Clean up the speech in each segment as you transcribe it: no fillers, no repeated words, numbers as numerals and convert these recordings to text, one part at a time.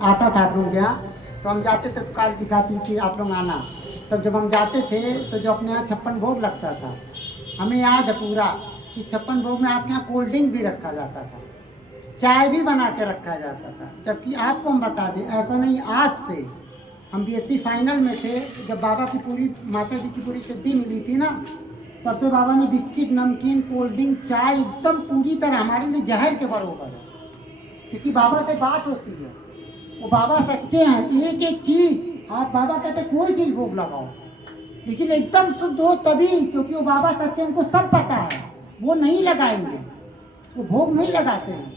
आता था आप लोग यहाँ, तो हम जाते थे तो कार्ड दिखाती थी आप लोग आना। तब जब हम जाते थे तो जो अपने यहाँ 56 भोग लगता था, हमें याद है पूरा कि 56 भोग में आपके यहाँ कोल्ड ड्रिंक भी रखा जाता था, चाय भी बना के रखा जाता था। जबकि आपको हम बता दें, ऐसा नहीं, आज से हम बीएससी फाइनल में थे, जब बाबा की पूरी, माता जी की पूरी सिद्धि मिली थी ना, तब से बाबा ने बिस्किट, नमकीन, कोल्ड ड्रिंक, चाय एकदम पूरी तरह हमारे लिए जहर के बराबर है। क्योंकि बाबा से बात होती है, वो बाबा सच्चे हैं। एक एक चीज आप, बाबा कहते कोई चीज भोग लगाओ, लेकिन एकदम शुद्ध हो तभी, क्योंकि वो बाबा सच्चे, उनको सब पता है, वो नहीं लगाएंगे, वो भोग नहीं लगाते हैं।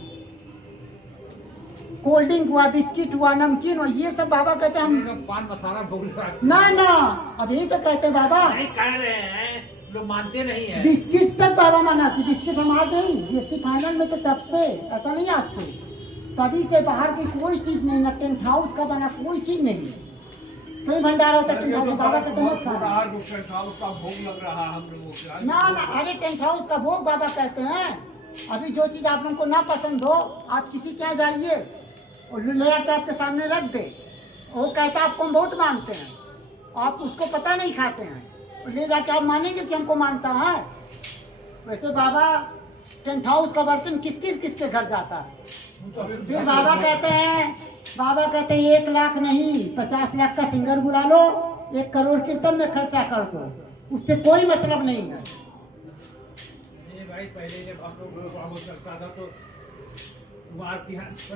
कोल्ड ड्रिंक हुआ, बिस्किट हुआ, नमकीन हुआ, ये सब बाबा कहते हैं हम पान मसाला भोग ना ना, अब यही तो कहते हैं बाबा, नहीं कह रहे हैं, लोग मानते नहीं है। बिस्किट तक बाबा मनाती, बिस्किट हम आ गई बीएससी फाइनल में, तो तब से, ऐसा नहीं आज से, तभी से बाहर की कोई चीज नहीं, ना टेंट हाउस का बना कोई चीज नहीं, कोई भंडारा होता टेंट हाउस, बाबा कहते मत खाना। भोग लग रहा हम लोगों ना ना, अरे टेंट हाउस का भोग बाबा कहते हैं। अभी जो चीज आप लोगों को ना पसंद हो, आप किसी के यहाँ जाइए और ले आके आपके सामने रख दे, वो कहता आपको हम बहुत मानते हैं, आप उसको पता नहीं खाते हैं, और ले जाके आप मानेंगे कि हमको मानता है। वैसे बाबा टेंट हाउस का बर्तन किसके घर जाता है। फिर बाबा कहते हैं 1 लाख नहीं 50 लाख का सिंगर बुला लो, 1 करोड़ कीर्तन में खर्चा कर दो, उससे कोई मतलब नहीं है। भाई पहले जब आप लोग करता था तो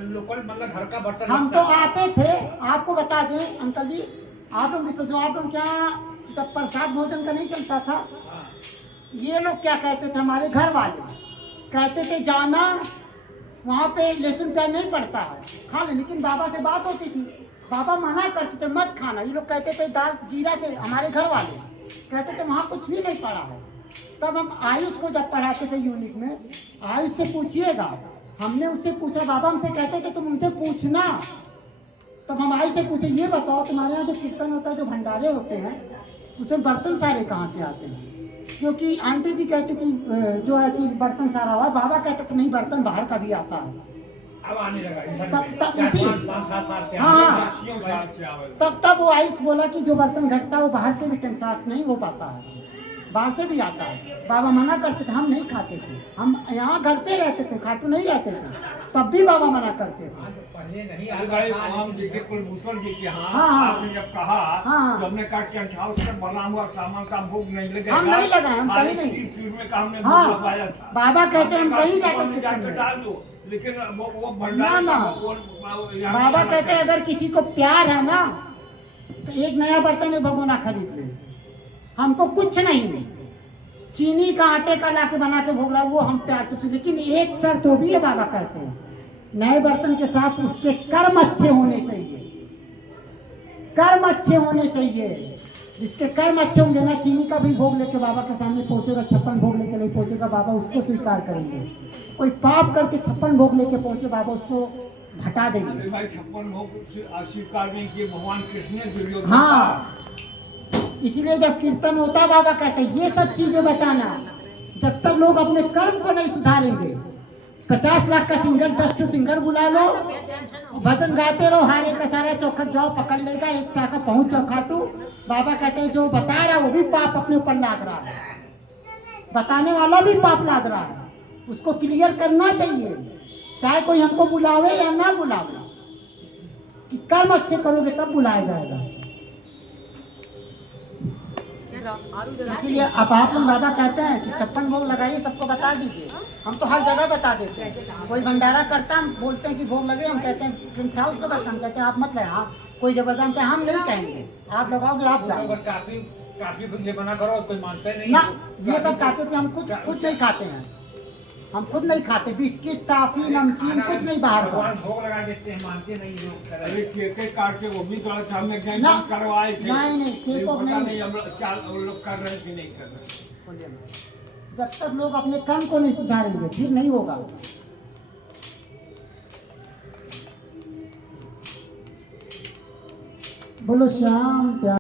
लोकल मतलब घर का बर्तन, हम तो आते थे, आपको बता दें अंकल जी, आप लोग जो आप लोग क्या, जब प्रसाद भोजन का नहीं चलता था, ये लोग क्या कहते थे, हमारे घर वाले कहते थे जाना वहाँ पे लहसुन प्याज नहीं पड़ता है, खा ले, लेकिन बाबा से बात होती थी, बाबा मना करते थे मत खाना। ये लोग कहते थे दाल जीरा से, हमारे घर वाले कहते थे वहाँ कुछ भी नहीं पड़ा है। तब हम आयुष को जब पढ़ाते थे यूनिट में, आयुष से पूछिएगा, हमने उससे पूछा, बाबा हमसे कहते थे तुम उनसे पूछना। तब हम आयुष से पूछे, ये बताओ तुम्हारे यहाँ जो कीर्तन होता है, जो भंडारे होते हैं, उसमें बर्तन सारे कहाँ से आते हैं? क्योंकि आंटी जी कहती थी जो है कि बर्तन सारा हुआ, बाबा कहते थे नहीं, बर्तन बाहर का भी आता है। अब आने लगा तब वो आयुष बोला कि जो बर्तन घटता है वो बाहर से भी टेम्परेट नहीं हो पाता है, बाहर से भी आता है। बाबा मना करते थे, हम नहीं खाते थे, हम यहाँ घर पे रहते थे, खाटू नहीं रहते थे, तब भी बाबा मना करते थे। पहले नहीं कुलभूषण जी के आपने जब कहा तो हमने कहा टेंट हाउस में बना हुआ सामान का भोग नहीं लगेगा, हम नहीं लगाए, हम कहीं नहीं। हाँ, बाबा कहते हम कहीं जाकर डाल दो, लेकिन वो ना ना, बाबा कहते हैं अगर किसी को प्यार है ना, तो एक नया बर्तन भगोना खरीद ले, हमको कुछ नहीं, चीनी का आटे का लाके बना के भोग ला, वो हम प्यार से। लेकिन एक शर्त हो भी है, बाबा कहते हैं नए बर्तन के साथ उसके कर्म अच्छे होने चाहिए, कर्म अच्छे होने चाहिए। जिसके कर्म अच्छे होंगे ना, चीनी का भी भोग लेके बाबा के सामने पहुंचेगा, 56 भोग लेके नहीं पहुंचेगा, बाबा उसको स्वीकार करेंगे। कोई पाप करके 56 भोग लेके पहुंचे, बाबा उसको हटा देंगे। भाई 56 भोग स्वीकार नहीं किए, भगवान कृष्ण ने। हाँ, इसीलिए जब कीर्तन होता है, बाबा कहते हैं ये सब चीजें बताना, जब तक लोग अपने कर्म को नहीं सुधारेंगे। 50 लाख का सिंगर, 10 सिंगर बुला लो, भजन गाते रहो, हारे का सारा चौखट जाओ पकड़ लेगा, एक चाका पहुंच जाओ खाटू। बाबा कहते हैं जो बता रहा है वो भी पाप अपने ऊपर लाद रहा है, बताने वाला भी पाप लाद रहा है, उसको क्लियर करना चाहिए, चाहे कोई हमको बुलावे या ना बुलावे, कि कर्म अच्छे करोगे तब बुलाया जाएगा। इसीलिए अब आप लोग बाबा कहते हैं कि 56 भोग लगाइए, सबको बता दीजिए, हम तो हर जगह बता देते हैं। कोई भंडारा करता हम बोलते हैं कि भोग लगे, हम कहते हैं टेंट हाउस का बर्तन, कहते हैं आप मत लगाए। हाँ, कोई जबरदस्त हम नहीं कहेंगे, आप लगाओगे आप जाओ। काफी बना करो, कोई मानता नहीं ना, ये सब टाफी हम कुछ खुद नहीं खाते हैं, हम खुद नहीं खाते, बिस्किट, टॉफी, नमकीन कुछ नहीं बाहर का। भोग लगा देते हैं, मानते नहीं लोग। अरे केक काट के वो भी तो हमने करवाए थे। नहीं केक नहीं, हम लोग कर रहे थे, नहीं कर रहे। जब तक लोग अपने कर्म को नहीं सुधारेंगे फिर नहीं होगा। बोलो श्याम।